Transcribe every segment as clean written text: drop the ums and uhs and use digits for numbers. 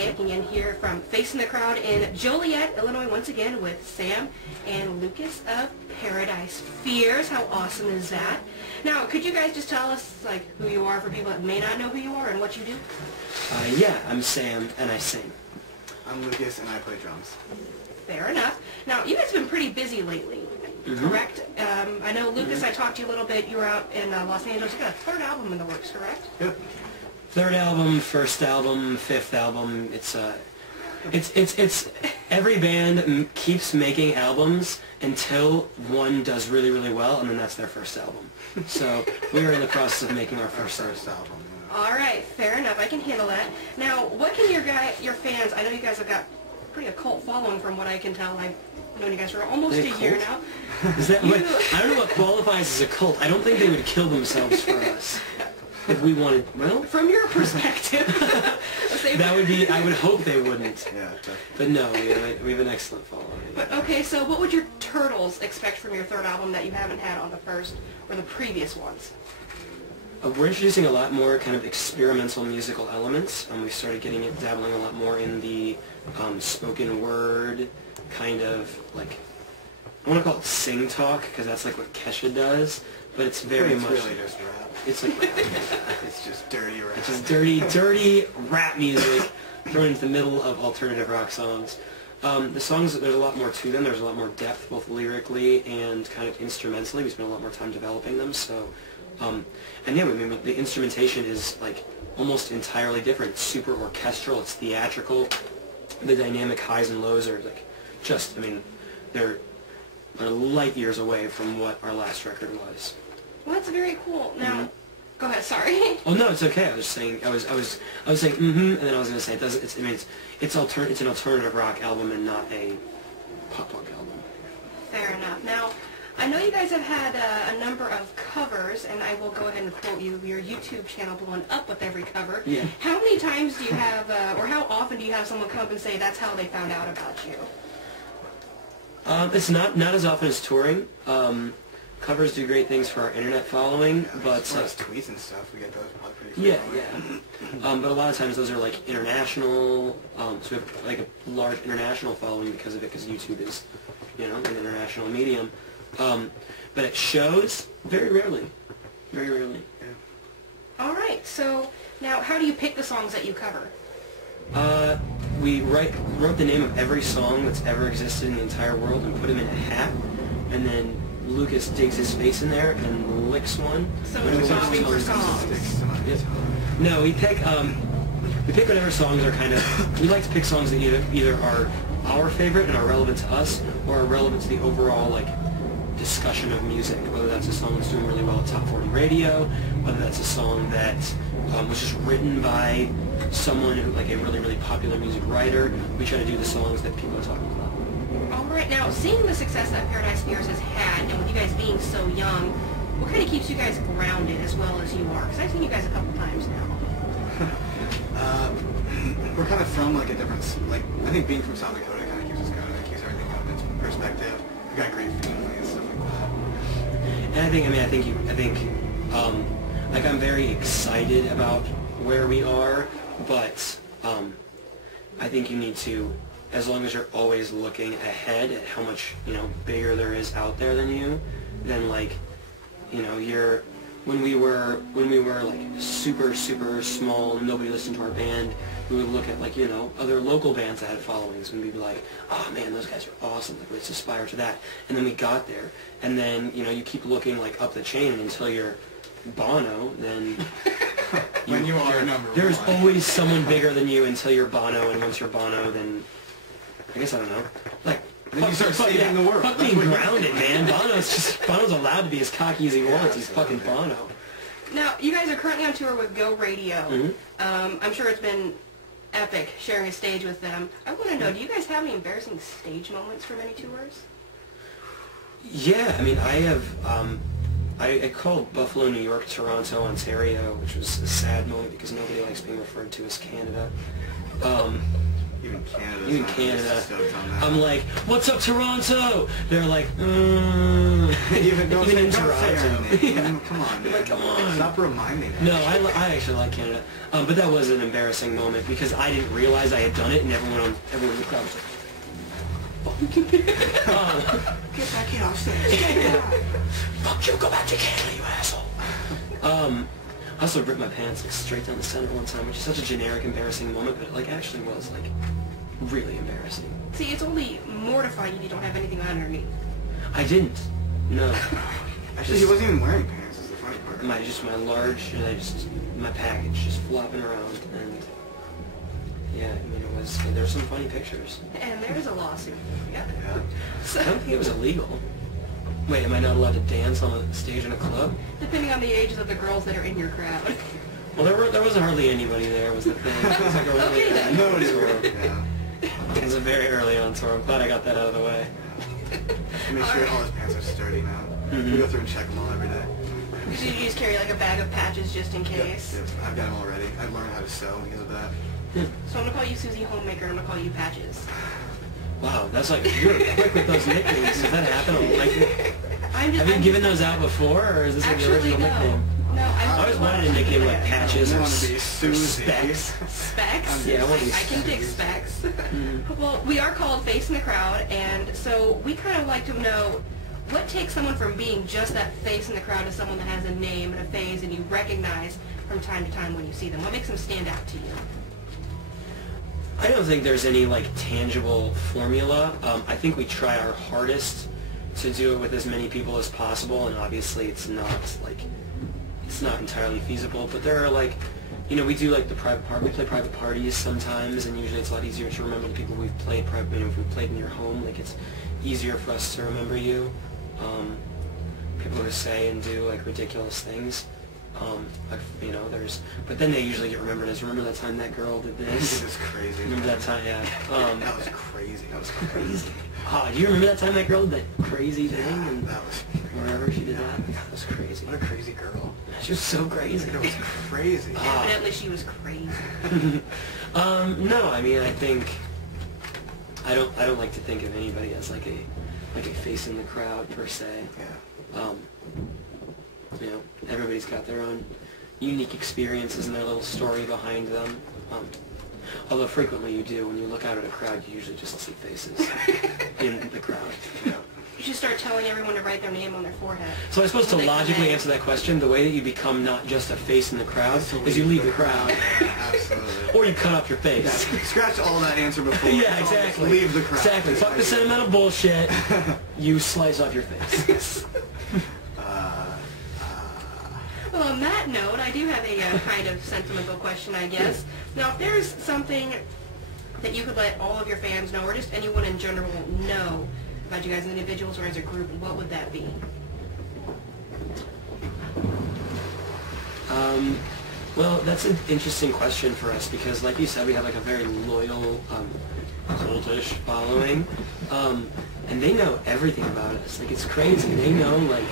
ShaDay checking in here from Facing the Crowd in Joliet, Illinois, once again with Sam and Lucas of Paradise Fears. How awesome is that? Now, could you guys just tell us like who you are for people that may not know who you are and what you do? Yeah, I'm Sam and I sing. I'm Lucas and I play drums. Fair enough. Now, you guys have been pretty busy lately, correct? I know, Lucas, I talked to you a little bit. You were out in Los Angeles. You got a third album in the works, correct? Yep. Third album, first album, fifth album. It's every band keeps making albums until one does really, really well, and then that's their first album. So we are in the process of making our first album. All right, fair enough. I can handle that. Now, what can your fans? I know you guys have got pretty a cult following from what I can tell. I've known you guys for almost a year now. Is that what? I don't know what qualifies as a cult. I don't think they would kill themselves for us. If we wanted, well, from your perspective, that would be. I would hope they wouldn't. Yeah, but no, we have an excellent following. But okay, so what would your Turtles expect from your third album that you haven't had on the first or the previous ones? We're introducing a lot more kind of experimental musical elements. We started dabbling a lot more in the spoken word kind of like, I want to call it sing talk because that's like what Kesha does, but it's very much. It's really just rap. It's like rap. It's just dirty rap. It's just dirty rap music thrown into the middle of alternative rock songs. The songs, there's a lot more to them. There's a lot more depth, both lyrically and kind of instrumentally. We spent a lot more time developing them. So, and yeah, I mean, the instrumentation is like almost entirely different. It's super orchestral. It's theatrical. The dynamic highs and lows are like just, I mean, they're light years away from what our last record was. Well, that's very cool. Now, go ahead. Sorry. Oh no, it's okay. I was saying, I was saying, and then I was going to say it doesn't. It's an alternative rock album and not a pop punk album. Fair enough. Now, I know you guys have had a number of covers, and I will go ahead and quote you. Your YouTube channel blowing up with every cover. Yeah. How many times do you have, or how often do you have someone come up and say that's how they found out about you? It's not as often as touring. Covers do great things for our internet following, but as far as tweets and stuff, we get those pretty frequently. Yeah. But a lot of times those are like international. So we have like a large international following because of it, because YouTube is, an international medium. But at shows, very rarely. Very rarely. Yeah. All right. So now, how do you pick the songs that you cover? We wrote the name of every song that's ever existed in the entire world and put them in a hat, and then Lucas digs his face in there and licks one. So we're shopping for songs. Yep. No, we pick whatever songs are kind of. We like to pick songs that either are our favorite and are relevant to us, or are relevant to the overall like discussion of music. Whether that's a song that's doing really well at Top 40 Radio, whether that's a song that was just written by someone who, like a really popular music writer. We try to do the songs that people are talking about. All right, now seeing the success that Paradise Fears has had, and with you guys being so young, what kind of keeps you guys grounded as well as you are? Because I've seen you guys a couple times now. We're kind of from like a different, like I think being from South Dakota kind of keeps us grounded. It keeps everything out of its perspective. We've got great family and stuff like that. And I think like I'm very excited about where we are, but I think you need to, as long as you're always looking ahead at how much bigger there is out there than you, then like when we were like super small and nobody listened to our band, we would look at like other local bands that had followings and we'd be like, oh man, those guys are awesome, like let's aspire to that. And then we got there, and then you keep looking like up the chain until you're Bono, then when you are number there's one. always someone bigger than you until you're Bono, and once you're Bono, then I guess I don't know. Like then you start saving the world. Fuck being grounded, man. Bono's allowed to be as cocky as he wants. He's fucking Bono. Now, you guys are currently on tour with Go Radio. Mm-hmm. I'm sure it's been epic sharing a stage with them. I want to know, do you guys have any embarrassing stage moments from any tours? Yeah, I mean, I have. I called Buffalo, New York, Toronto, Ontario, which was a sad moment because nobody likes being referred to as Canada. Even Canada. Even Canada. Stoked on that. I'm like, what's up, Toronto? They're like, Even don't in say Toronto. our name. Yeah. Come on, man. Like, come on. Stop reminding me. No, I actually like Canada. But that was an embarrassing moment because I didn't realize I had done it, and everyone in the crowd was like, fuck you. Get that kid off stage. Fuck you, go back to Canada, you asshole. I also ripped my pants like straight down the center one time, which is such a generic, embarrassing moment, but it like actually was like really embarrassing. See, it's only mortifying if you don't have anything underneath. I didn't. No. Actually, he wasn't even wearing pants. Is the funny part. My large, and my package just flopping around, and yeah, I mean there were some funny pictures. And there's a lawsuit. Yep. Yeah. I So, don't think it was illegal. Wait, am I not allowed to dance on a stage in a club? depending on the ages of the girls that are in your crowd. Well, there wasn't hardly anybody there, was the thing. It was like a really Okay, then. Nobody's tour. wearing. Yeah. It was a very early on tour. I'm glad I got that out of the way. Make sure all his pants are sturdy now. Mhm. We go through and check them all every day. So you just carry like a bag of patches just in case. Yep. I've got them already. I've learned how to sew because of that. So I'm gonna call you Susie Homemaker. I'm gonna call you Patches. Wow, that's like, you're quick with those nicknames. Does that happen? Have you given those out before, or is this like the Actually, original no. nickname? No, I always wanted a nickname like Patches I or want to be Susie. Specs. Specs. Yeah, I want to be I can dig Specs. Well, we are called Face in the Crowd, and so we kind of like to know what takes someone from being just that face in the crowd to someone that has a name and a face and you recognize from time to time when you see them. What makes them stand out to you? I don't think there's any like tangible formula. I think we try our hardest to do it with as many people as possible, and obviously it's not entirely feasible. But there are like, we do like the private part. We play private parties sometimes, and usually it's a lot easier to remember the people we've played. If we played in your home, like it's easier for us to remember you. People who say and do like ridiculous things. But then they usually get remembered as, remember that time that girl did this? It was crazy. Remember that time, yeah. That was crazy. That was crazy. Do you remember that time that girl did that crazy thing? And That was wherever she did that? That was crazy. What a crazy girl. She was so crazy. It was crazy. Evidently she was crazy. No, I mean, I think I don't like to think of anybody as like a face in the crowd per se. Yeah. Everybody's got their own unique experiences and their little story behind them. Although frequently you do, when you look out at a crowd, you usually just see faces in the crowd. Yeah. You should start telling everyone to write their name on their forehead. So I suppose to When they logically connect. answer that question, the way that you become not just a face in the crowd is you leave the crowd. Absolutely. Or you cut off your face. Yeah, scratch all that answer before. Yeah, Just exactly. Leave the crowd. Exactly. Fuck the sentimental bullshit. You slice off your face. Well, on that note, I do have a kind of sentimental question, I guess. Now, if there's something that you could let all of your fans know, or just anyone in general know about you guys as individuals or as a group, what would that be? Well, that's an interesting question for us because, like you said, we have like a very loyal, cultish following, and they know everything about us. Like, it's crazy. They know like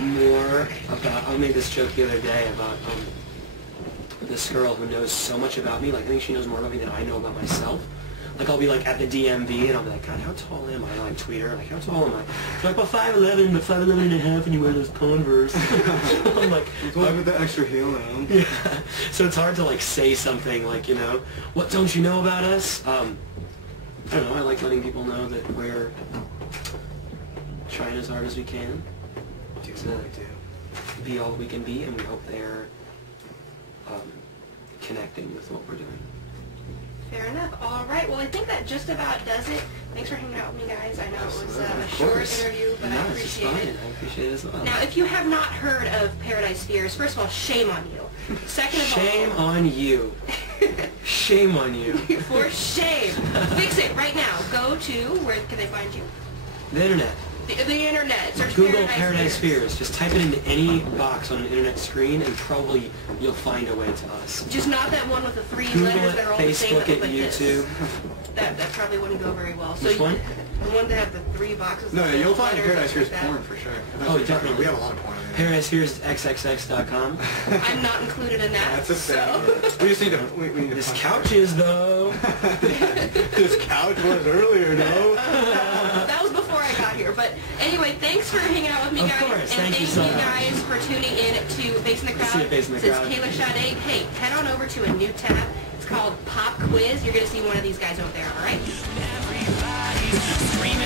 more about. I made this joke the other day about this girl who knows so much about me. Like, I think she knows more about me than I know about myself. Like, I'll be like at the DMV and I'll be like, God, how tall am I? And I like tweet her, like, how tall am I? She's like, well, 5'11", but 5'11 and a half, and you wear those Converse. I'm like, What with the extra heel on? yeah. So it's hard to like say something like, what don't you know about us? I don't know. I like letting people know that we're trying as hard as we can to be all that we can be, and we hope they're connecting with what we're doing. Fair enough. All right. Well, I think that just about does it. Thanks for hanging out with me, guys. I know it was Absolutely. a Of short course. interview, but I No, it's appreciate fine. it. I appreciate it as well. Now, if you have not heard of Paradise Fears, first of all, shame on you. Second of Shame all... on you. Shame on you. For shame. Fix it right now. Go to, where can they find you? The internet. The internet. Search Google Paradise Fears. Just type it into any box on an internet screen, and probably you'll find a way to us. Just not that one with the 3 Google letters it, that are all the same. Facebook it, YouTube. That probably wouldn't go very well. So Which one? The one that have the 3 boxes. No, with you'll the find letters Paradise Fears like that. porn for sure. Oh, definitely. We have a lot of porn on there. ParadisefearsXXX.com. I'm not included in that. That's a thing. We just need to. We need to This punch couch is, though. This couch was earlier, no? That was before I got here. But anyway, thanks for hanging out with me, Of guys. course. And Thank you thank so you much. guys for tuning in to Face in the Crowd. See you, Face in the This is Crowd. Kayla ShaDay. Hey, head on over to a new tab. It's called Pop Quiz. You're going to see one of these guys over there, all right? Everybody's screaming.